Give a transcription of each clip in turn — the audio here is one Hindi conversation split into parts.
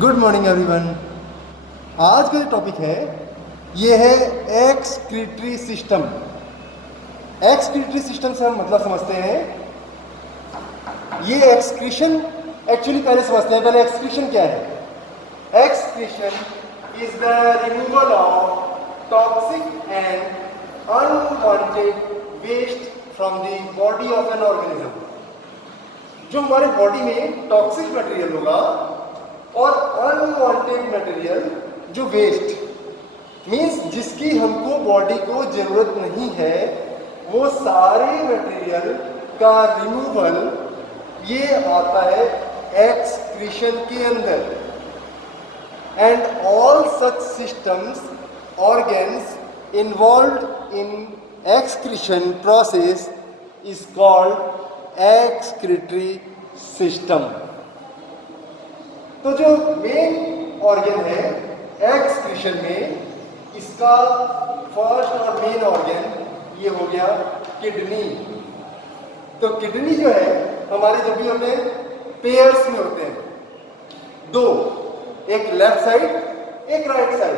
Good morning everyone. आज का जो टॉपिक है ये है एक्सक्रीटरी सिस्टम। एक्सक्रीटरी सिस्टम से हम मतलब समझते हैं ये एक्सक्रीशन। एक्चुअली पहले समझते हैं, पहले एक्सक्रीशन क्या है। Excretion is the removal of toxic and unwanted waste from the body of an organism. जो हमारे बॉडी में टॉक्सिक मटेरियल होगा और अनवांटेड मटेरियल जो वेस्ट मीन्स जिसकी हमको बॉडी को जरूरत नहीं है, वो सारे मटेरियल का रिमूवल ये आता है एक्सक्रीशन के अंदर। And all such systems organs involved in excretion process is called excretory system. तो जो मेन ऑर्गन है एक्सक्रीशन में, इसका फर्स्ट और मेन ऑर्गन ये हो गया किडनी। तो किडनी जो है हमारे जब भी होते हैं पेयर्स में होते हैं, दो, एक लेफ्ट साइड एक राइट साइड।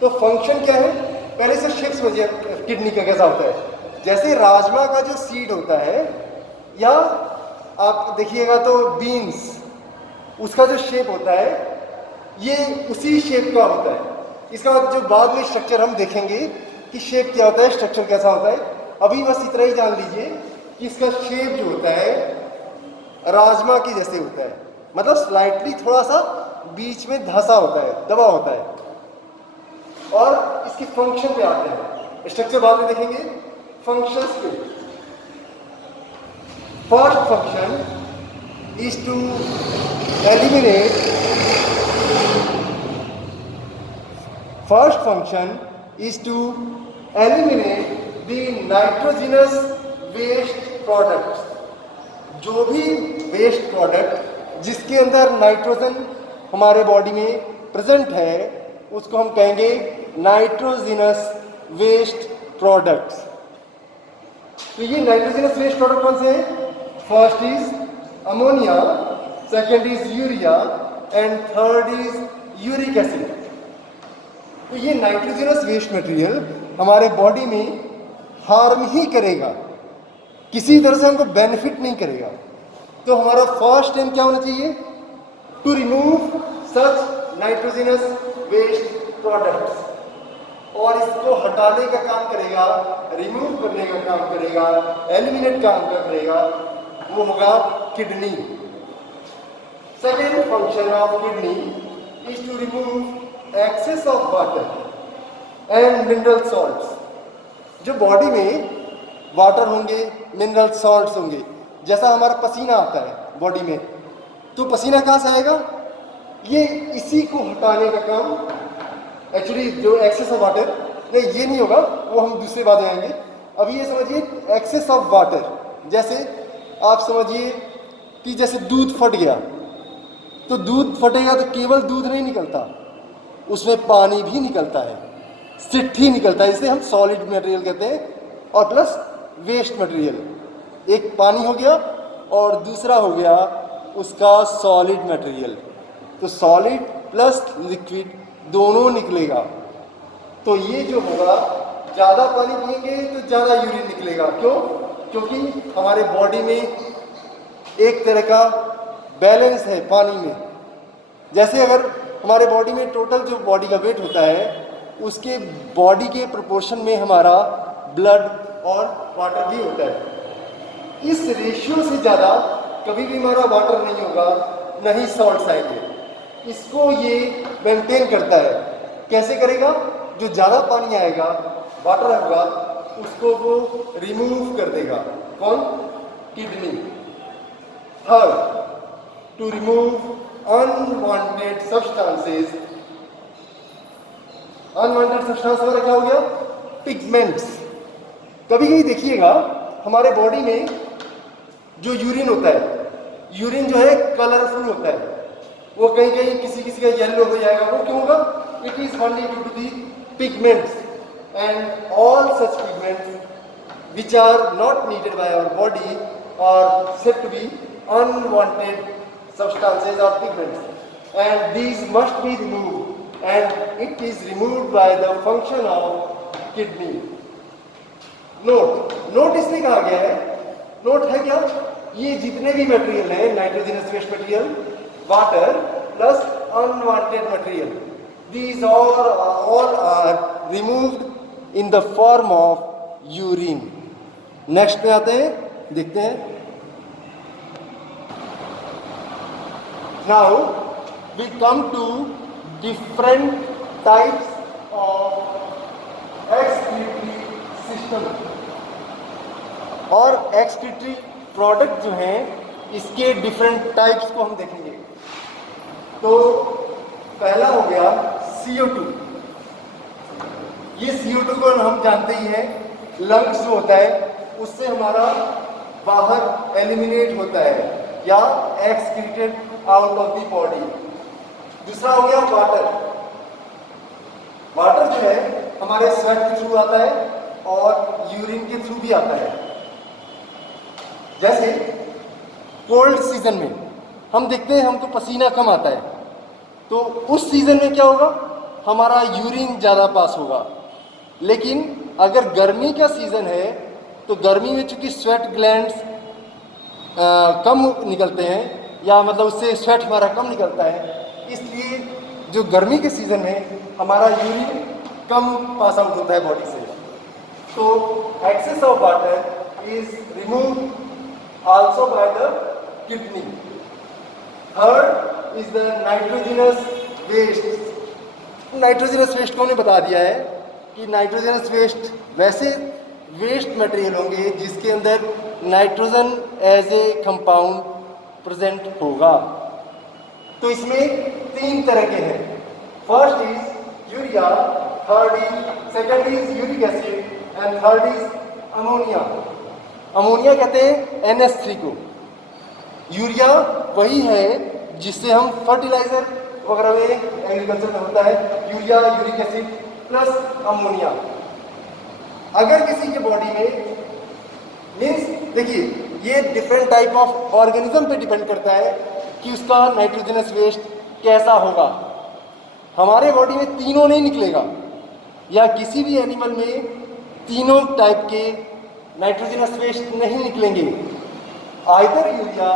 तो फंक्शन क्या है, पहले से शेप समझिए किडनी का कैसा होता है। जैसे राजमा का जो सीड होता है या आप देखिएगा तो बीन्स, उसका जो शेप होता है ये उसी शेप का होता है। इसका जो बाद में स्ट्रक्चर हम देखेंगे कि शेप क्या होता है, स्ट्रक्चर कैसा होता है। अभी बस इतना ही जान लीजिए कि इसका शेप जो होता है राजमा की जैसे होता है, मतलब स्लाइटली थोड़ा सा बीच में धंसा होता है, दबा होता है। और इसकी फंक्शन पे आते हैं, स्ट्रक्चर बाद में देखेंगे। फंक्शंस पे first function is to eliminate first function is to eliminate the nitrogenous waste products। जो भी वेस्ट प्रोडक्ट जिसके अंदर नाइट्रोजन हमारे बॉडी में प्रेजेंट है उसको हम कहेंगे नाइट्रोजिनस वेस्ट प्रोडक्ट्स। तो ये नाइट्रोजिनस वेस्ट प्रोडक्ट कौन से हैं? First is ammonia, second is urea and third is uric acid. तो ये नाइट्रोजनस वेस्ट मटेरियल हमारे बॉडी में हार्म ही करेगा, किसी तरह से हमको बेनिफिट नहीं करेगा। तो हमारा फर्स्ट एम क्या होना चाहिए? To remove such nitrogenous waste products. और इसको हटाने का काम करेगा, रिमूव करने का काम करेगा, एलिमिनेट काम करेगा, वो होगा kidney. Second function of kidney is to remove excess of water and mineral salts. जो बॉडी में वाटर होंगे, मिनरल सॉल्ट्स होंगे, जैसा हमारा पसीना आता है बॉडी में, तो पसीना कहाँ से आएगा? ये इसी को हटाने का काम। एक्चुअली जो एक्सेस ऑफ वाटर, नहीं ये नहीं होगा, वो हम दूसरे बात आएंगे। अभी ये समझिए एक्सेस ऑफ वाटर, जैसे आप समझिए कि जैसे दूध फट गया, तो दूध फटेगा तो केवल दूध नहीं निकलता, उसमें पानी भी निकलता है, सिट्ठी निकलता है, इसे हम सॉलिड मटेरियल कहते हैं, और प्लस वेस्ट मटेरियल। एक पानी हो गया और दूसरा हो गया उसका सॉलिड मटेरियल। तो सॉलिड प्लस लिक्विड दोनों निकलेगा। तो ये जो होगा, ज़्यादा पानी पिएंगे तो ज़्यादा यूरिन निकलेगा। क्यों? क्योंकि हमारे बॉडी में एक तरह का बैलेंस है पानी में। जैसे अगर हमारे बॉडी में टोटल जो बॉडी का वेट होता है, उसके बॉडी के प्रोपोर्शन में हमारा ब्लड और वाटर भी होता है। इस रेशियो से ज़्यादा कभी भी हमारा वाटर नहीं होगा, न ही सॉल्ट्स आएंगे। इसको ये मेंटेन करता है। कैसे करेगा? जो ज़्यादा पानी आएगा, वाटर होगा, उसको वो रिमूव कर देगा। कौन? Kidney. Third, to remove unwanted substances. Unwanted substance हमारा क्या हो गया? पिगमेंट्स। कभी कभी देखिएगा हमारे बॉडी में जो यूरिन होता है, यूरिन जो है कलरफुल होता है, वो कहीं कहीं किसी किसी का येलो हो जाएगा। वो क्यों होगा? It is only due to the pigments. And all such pigments which are not needed by our body are said to be unwanted substances or pigments. and these must be removed and it is removed by the function of kidney. Note इसलिए कहा गया है, नोट है क्या, ये जितने भी मटेरियल है nitrogenous waste material, water plus unwanted material, these all are removed in the form of urine. Next पे आते हैं, देखते हैं. Now we come to different types of excretory system. और excretory प्रोडक्ट जो हैं इसके डिफरेंट टाइप्स को हम देखेंगे. तो पहला हो गया CO2. ये CO2 को हम जानते ही हैं, लंग्स जो होता है उससे हमारा बाहर एलिमिनेट होता है या excreted out of the body. दूसरा हो गया वाटर. वाटर जो है हमारे स्वेट के थ्रू आता है और यूरिन के थ्रू भी आता है. जैसे कोल्ड सीजन में हम देखते हैं हमको पसीना कम आता है, तो उस सीजन में क्या होगा, हमारा यूरिन ज़्यादा पास होगा. लेकिन अगर गर्मी का सीज़न है तो गर्मी में चूंकि स्वेट ग्लैंड्स कम निकलते हैं, या मतलब उससे स्वेट हमारा कम निकलता है, इसलिए जो गर्मी के सीज़न में हमारा यूरिन कम पास आउट होता है बॉडी से. तो excess of water is remove also by the kidney. Third is the nitrogenous waste. Nitrogenous waste को हमने बता दिया है कि नाइट्रोजनस वेस्ट वैसे वेस्ट मटेरियल होंगे जिसके अंदर nitrogen as a compound present होगा. तो इसमें 3 तरह के हैं. First is urea, third is second is uric acid and third is ammonia. Ammonia कहते हैं NH3 को. यूरिया वही है जिससे हम फर्टिलाइजर वगैरह में एग्रीकल्चर में होता है, urea, uric acid plus ammonia. अगर किसी के बॉडी में मीन्स देखिए ये डिफरेंट टाइप ऑफ ऑर्गेनिज्म पे डिपेंड करता है कि उसका नाइट्रोजनस वेस्ट कैसा होगा. हमारे बॉडी में तीनों नहीं निकलेगा, या किसी भी एनिमल में तीनों टाइप के नाइट्रोजनस वेस्ट नहीं निकलेंगे. आइदर यूरिया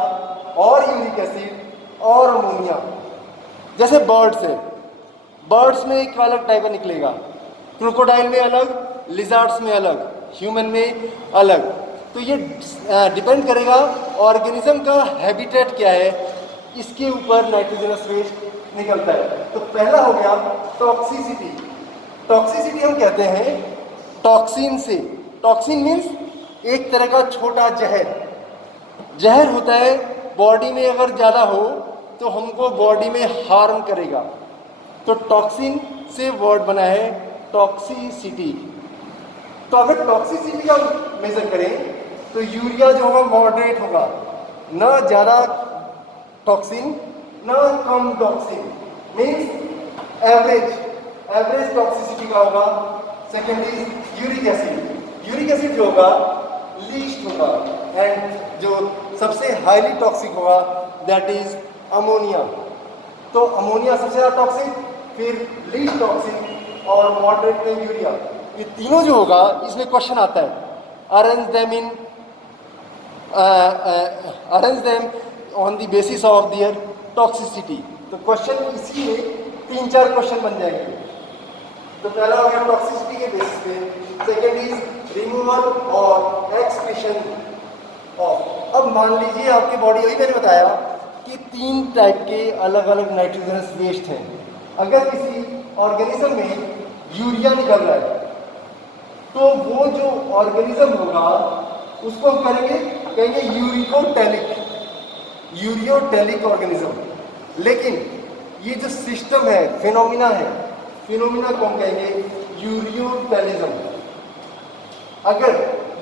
और यूरिक एसिड और अमोनिया. जैसे बर्ड्स है, बर्ड्स में एक अलग टाइप का निकलेगा, क्रोकोडाइल में अलग, लिजार्ड्स में अलग, ह्यूमन में अलग. तो ये डिपेंड करेगा ऑर्गेनिज्म का हैबिटेट क्या है, इसके ऊपर नाइट्रोजनस वेस्ट निकलता है. तो पहला हो गया टॉक्सिसिटी. टॉक्सिसिटी हम कहते हैं टॉक्सिन से. टॉक्सिन मीन्स एक तरह का छोटा जहर. जहर होता है बॉडी में अगर ज़्यादा हो तो हमको बॉडी में हार्म करेगा. तो टॉक्सिन से वर्ड बना है टॉक्सिसिटी. तो अगर टॉक्सिसिटी का मेजर करें तो यूरिया जो होगा मॉडरेट होगा, ना ज़्यादा टॉक्सिन ना कम टॉक्सिन, मीन्स एवरेज टॉक्सिसिटी का होगा. Second is uric acid. Uric acid जो होगा लीस्ट होगा, एंड जो सबसे हाईली टॉक्सिक होगा दैट इज अमोनिया. तो अमोनिया सबसे ज़्यादा टॉक्सिक, फिर लीस्ट टॉक्सिक और मॉडरेट में यूरिया. ये तीनों जो होगा इसमें क्वेश्चन आता है, arrange them on the basis of their toxicity. तो क्वेश्चन इसी में 3-4 क्वेश्चन बन जाएंगे. तो पहला हो गया टॉक्सिसिटी के बेसिस पे, सेकेंड इज रिमूवल और एक्सक्रीशन ऑफ. अब मान लीजिए आपकी बॉडी, वही मैंने बताया कि 3 टाइप के अलग अलग नाइट्रोजनस वेस्ट हैं. अगर किसी ऑर्गेनिज्म में यूरिया निकल रहा है तो वो जो ऑर्गेनिज्म होगा उसको हम कहेंगे यूरियोटेलिक ऑर्गेनिज्म. लेकिन ये जो सिस्टम है, फिनोमिना है, फिनोमिना को हम कहेंगे यूरियोटेलिज्म. अगर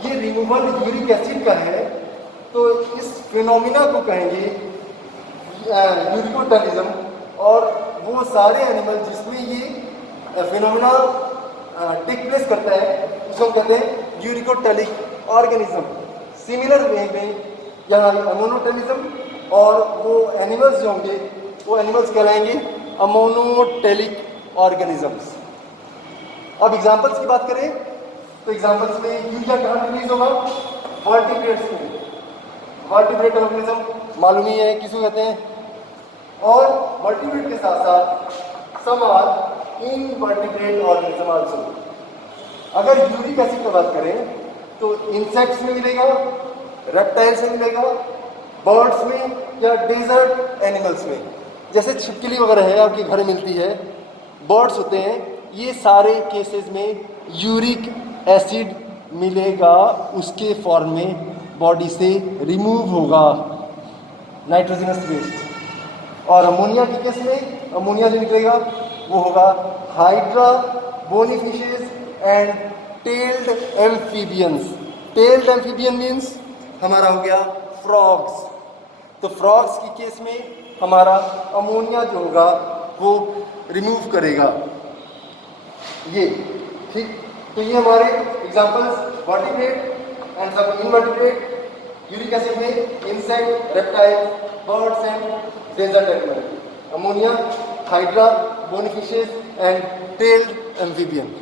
ये रिमूवल यूरिक एसिड का है तो इस फिनोमिना को कहेंगे यूरियोटेलिज्म. और वो सारे एनिमल जिसमें ये फिनोमिना टेक प्लेस करता है उसको कहते हैं यूरिकोटेलिक ऑर्गेनिज्म. सिमिलर वे में यहाँ अमोनोटेलिज्म और वो एनिमल्स जो होंगे वो एनिमल्स कहलाएंगे अमोनोटेलिक ऑर्गेनिजम्स। अब एग्जांपल्स की बात करें तो एग्जांपल्स में यूरिया कहाँ रिलीज होगा? वर्टिब्रेट्स में। वर्टिब्रेट ऑर्गेनिज्म मालूम ही है किसको कहते हैं। और वर्टिब्रेट के साथ साथ some are invertebrate organism also. अगर यूरिक एसिड की बात करें तो इंसेक्ट्स में मिलेगा, रेप्टाइल्स में मिलेगा, बर्ड्स में या डेजर्ट एनिमल्स में, जैसे छिपकली वगैरह है आपके घर मिलती है, बर्ड्स होते हैं, ये सारे केसेस में यूरिक एसिड मिलेगा, उसके फॉर्म में बॉडी से रिमूव होगा नाइट्रोजनस वेस्ट। और अमोनिया के केस में अमोनिया जो निकलेगा वो होगा hydra, bony fishes and tailed amphibians. Tailed amphibian means हमारा हो गया फ्रॉग्स। तो फ्रॉग्स की केस में हमारा अमोनिया जो होगा वो रिमूव करेगा ये, ठीक। तो ये हमारे एग्जांपल्स वर्टिब्रेट एंड सब इनवर्टिब्रेट, यूरिक एसिड में insect, reptile, birds and desert animal, ammonia, hydra, bony fishes and tailed amphibian.